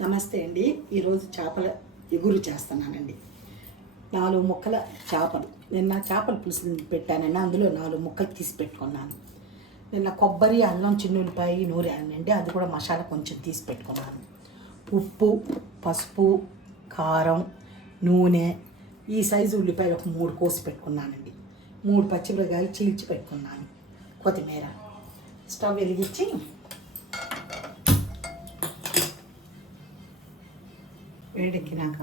నమస్తే అండి. ఈరోజు చేపల ఎగురు చేస్తున్నానండి. నాలుగు ముక్కల చేపలు. నిన్న చేపల పులుసు పెట్టానండి. అందులో నాలుగు ముక్కలు తీసి పెట్టుకున్నాను. నిన్న కొబ్బరి అల్లం చిన్నులపాయ నూరానండి. అది కూడా మసాలా కొంచెం తీసి పెట్టుకున్నాను. ఉప్పు పసుపు కారం నూనె ఈ సైజు ఉల్లిపాయలు ఒక మూడు కోసి పెట్టుకున్నానండి. మూడు పచ్చిమిరకాయలు చీల్చి పెట్టుకున్నాను. కొత్తిమీర. స్టవ్ వెలిగించి వేడెక్కినాక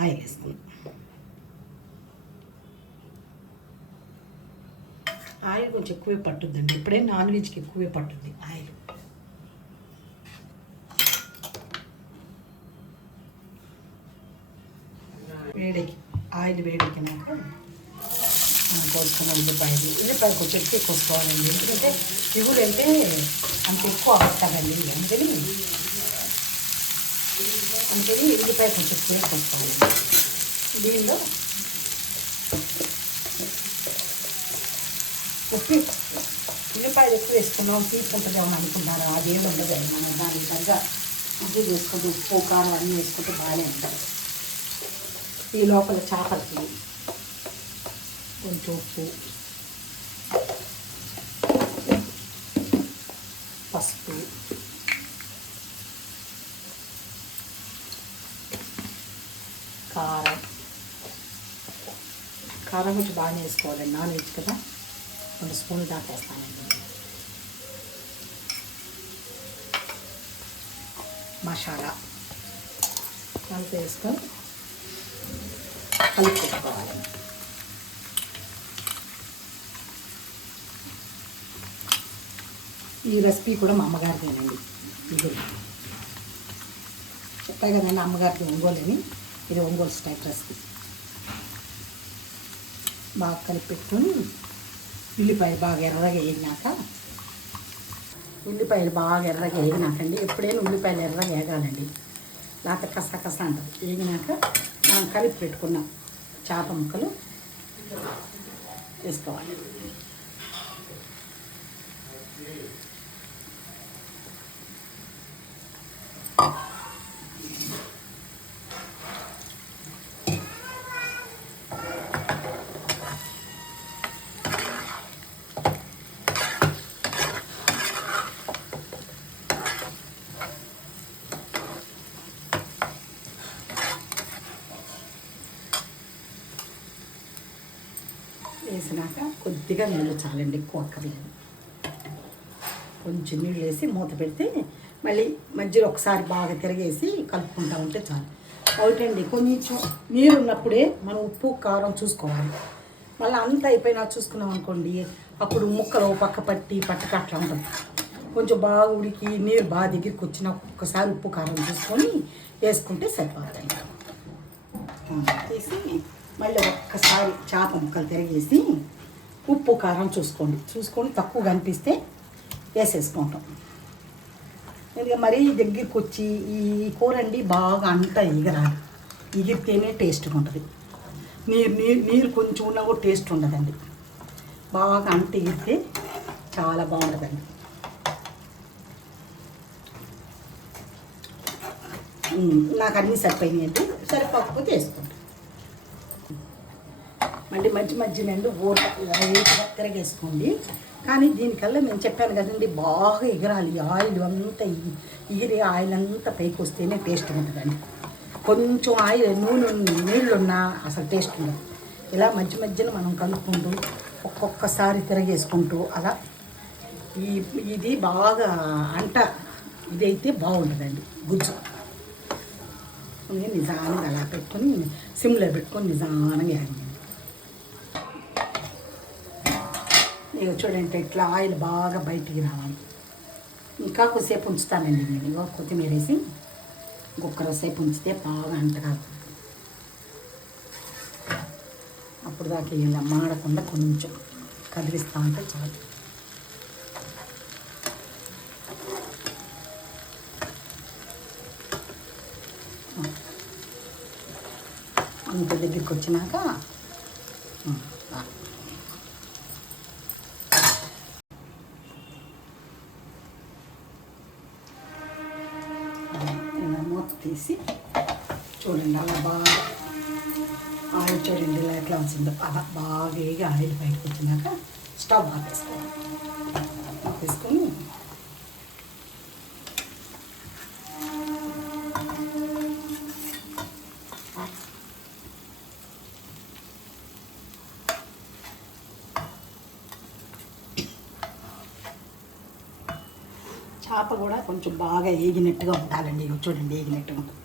ఆయిల్ వేసుకున్నాం. ఆయిల్ కొంచెం ఎక్కువే పట్టుద్దండి. ఇప్పుడే నాన్ వెజ్కి ఎక్కువే పట్టుద్ది ఆయిల్. వేడెక్కి ఆయిల్ వేడెక్కినాక కోసుకున్న ఉల్లిపాయలు ఉల్లిపాయలు కొంచెం ఎక్కువ కోసుకోవాలండి ఎందుకంటే ఇగులు అంటే అంత ఎక్కువ అవసరండి అందుకని అందుకని ఉల్లిపాయ కొంచెం ఎక్కువ దీనిలో ఉప్పు ఉల్లిపాయలు ఎక్కువ వేసుకున్నాం తీసుకుంటుందేమో అనుకుంటాను. అదేం ఉండదు మనం. దానికి తగ్గ ఇది వేసుకుంటూ ఉప్పు కారం అన్నీ వేసుకుంటే బాగానే ఉంటుంది. ఈ లోపల చేపలకి కొంచెం ఉప్పు పసుపు కారం కారం కొంచెం బాగానే వేసుకోవాలి. నాన్ వెజ్ కదా. రెండు స్పూన్లు దాకా వేస్తానండి మసాలా. అంత వేసుకొని కలిపి పెట్టుకోవాలి ఈ రెసిపీ కూడా మా అమ్మగారిదేనండి. ఇది. చెప్పాయి కదండి అమ్మగారిది ఒంగోలు అని. ఇది ఒంగోలు స్టైల్ రెసిపీ. బాగా కలిపెట్టుకొని ఉల్లిపాయలు బాగా ఎర్రగా వేగినాక ఉల్లిపాయలు బాగా ఎర్రగా వేగినాకండి. ఎప్పుడైనా ఉల్లిపాయలు ఎర్రగా వేగాలండి. లేకపోతే కస కస అంటారు. వేగినాక మనం కలిపి పెట్టుకున్నాం చేప ముక్కలు వేసుకోవాలి. వేసినాక కొద్దిగా నీళ్ళు చాలండి ఎక్కువ అక్కర్లేదు. కొంచెం నీళ్ళు వేసి మూత పెడితే మళ్ళీ మధ్యలో ఒకసారి బాగా తిరిగేసి కలుపుకుంటా ఉంటే చాలు. ఒకటండి కొంచెం నీరు ఉన్నప్పుడే మనం ఉప్పు కారం చూసుకోవాలి. మళ్ళీ అంతా అయిపోయినా చూసుకున్నాం అనుకోండి అప్పుడు ముక్కలు పక్క పట్టి పట్టక అట్లా ఉంటుంది కొంచెం బాగా ఉడికి నీరు బాగా దగ్గరికి వచ్చిన ఒక్కసారి ఉప్పు కారం చూసుకొని వేసుకుంటే సరిపోతుంది తీసి మళ్ళీ ఒక్కసారి చేప ముక్కలు తిరిగేసి ఉప్పు కారం చూసుకోండి. చూసుకొని తక్కువ కనిపిస్తే వేసేసుకుంటాం. ఎందుకంటే మరీ దగ్గరికి వచ్చి ఈ కూర అండి బాగా అంతా ఎగరాలి. ఎగిరితేనే టేస్ట్గా ఉంటుంది. నీరు నీరు నీరు కొంచెం ఉన్నా కూడా టేస్ట్ ఉండదండి. బాగా అంత ఎగిరితే చాలా బాగుంటుందండి. నాకు అన్నీ సరిపోయినాయి అండి సరిపోకపోతే వేసుకుంటాం మళ్ళీ మధ్య మధ్య నుండి ఊట వేసిగా తిరగేసుకోండి కానీ దీనికల్లా నేను చెప్పాను కదండి బాగా ఎగరాలి. ఆయిల్ అంతా ఇగిరి ఎగిరి ఆయిల్ అంతా పైకి వస్తేనే టేస్ట్ ఉంటుందండి. కొంచెం ఆయిల్ నూనె ఉన్న- నీళ్ళున్నా అసలు టేస్ట్ ఉండదు. ఇలా మధ్య మధ్యన మనం కలుపుకుంటూ ఒక్కొక్కసారి తిరగేసుకుంటూ అలా ఈ ఇది బాగా అంట ఇదైతే బాగుంటుందండి గుజ్జు. నేను అలా పెట్టుకొని సిమ్లో పెట్టుకొని నిదానంగా కొద్దిగా చూడండి ఇట్లా ఆయిల్ బాగా బయటికి రావాలి. ఇంకా కొద్దిసేపు ఉంచుతానండి నేను. ఇగో కొత్తిమీర వేసి ఇంకొక సేపు ఉంచితే బాగా అంటగా అప్పుడు దాకా ఇలా మాడకుండా కొంచెం కదిలిస్తూ ఉంటే చాలు. అంత దగ్గరికి వచ్చినాక ఉమ్, తీసి చూడండి అలా బాగా ఆయిల్ చూడండి ఇలా ఎట్లా వచ్చిందో. అలా బాగా వేగి ఆయిల్ బయటకు వచ్చినాక స్టవ్ ఆపేసుకోవాలి. ఆపేసుకొని చేప కూడా కొంచెం బాగా ఏగినట్టుగా ఉండాలండి. చూడండి ఏగినట్టుగా ఉంటుంది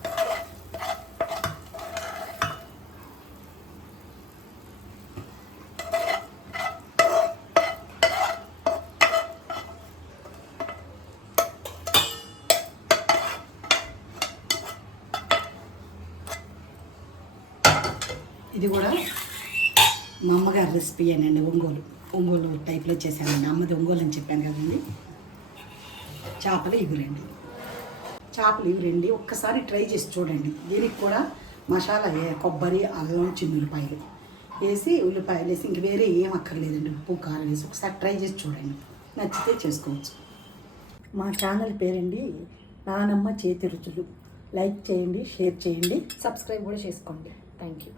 ఇది కూడా మా అమ్మగారి రెసిపీ అండి ఒంగోలు. ఒంగోలు టైప్లో చేశానండి అమ్మది ఒంగోలు అని చెప్పాను కదండి. చేపలు ఇగురండి. చేపలు ఇగురండి. ఒక్కసారి ట్రై చేసి చూడండి. దీనికి కూడా మసాలా వే- కొబ్బరి అల్లం చిన్న ఉల్లిపాయలు వేసి ఉల్లిపాయలు వేసి ఇంక వేరే ఏం అక్కర్లేదండి. ఉప్పు కారం వేసి ఒకసారి ట్రై చేసి చూడండి. నచ్చితే చేసుకోవచ్చు. మా ఛానల్ పేరండి నానమ్మ చేతి రుచులు. లైక్ చేయండి షేర్ చేయండి. సబ్స్క్రైబ్ కూడా చేసుకోండి. Thank you